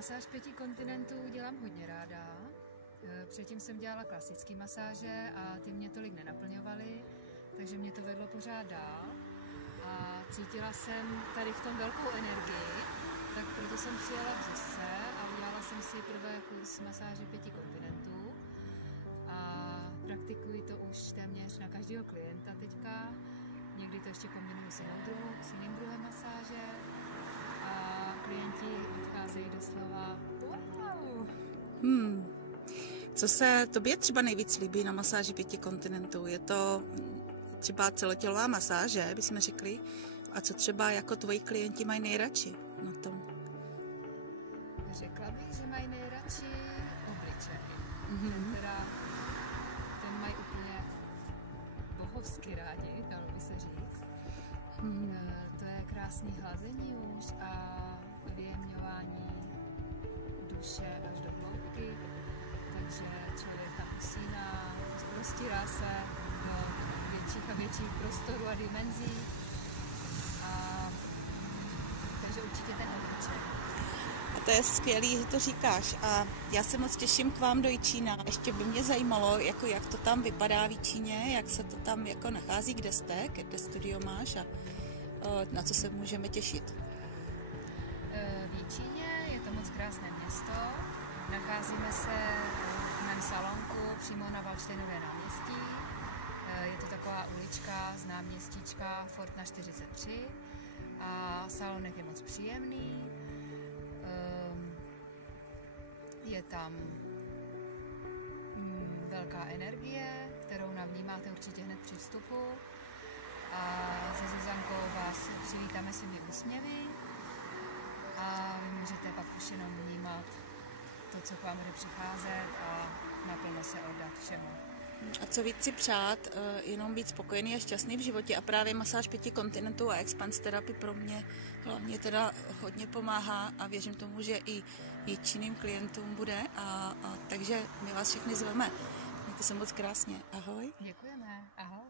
Masáž 5 kontinentů dělám hodně ráda. Předtím jsem dělala klasické masáže a ty mě tolik nenaplňovaly, takže mě to vedlo pořád dál. A cítila jsem tady v tom velkou energii, tak proto jsem přijela k Zuzce a udělala jsem si prvé kurz masáže 5 kontinentů. A praktikuji to už téměř na každého klienta teďka. Někdy to ještě kombinuju s jiným druhem masáže. A klienti odcházejí doslova wow. Co se tobě třeba nejvíc líbí na masáži 5 kontinentů? Je to třeba celotělová masáže, bychom řekli? A co třeba jako tvoji klienti mají nejradši na tom? Řekla bych, že mají nejradši obličej. Ten mají úplně bohovsky rádi, dalo by se říct. To je krásný hlazení už a vyjemňování duše až do hloubky, takže člověk tam usíná, rozprostírá se do větších a větších prostorů a dimenzí. Takže určitě ten obličej. A to je skvělý, že to říkáš. A já se moc těším k vám do Jičína. Ještě by mě zajímalo, jako jak to tam vypadá v Jičíně, jak se to tam jako nachází, kde jste, kde studio máš a na co se můžeme těšit. V Jičíně je to moc krásné město. Nacházíme se v mém salonku přímo na Valdštejnově náměstí. Je to taková ulička z náměstíčka Fortna 43 a salonek je moc příjemný. Je tam velká energie, kterou navnímáte určitě hned při vstupu. A se Zuzankou vás přivítáme svými úsměvy a vy můžete pak už jenom vnímat to, co k vám bude přicházet a naplno se oddat všemu. A co víc si přát, jenom být spokojený a šťastný v životě a právě masáž 5 kontinentů a Expans Therapy pro mě hlavně teda hodně pomáhá a věřím tomu, že i jičiným klientům bude a takže my vás všechny zveme. Mějte se moc krásně. Ahoj. Děkujeme. Ahoj.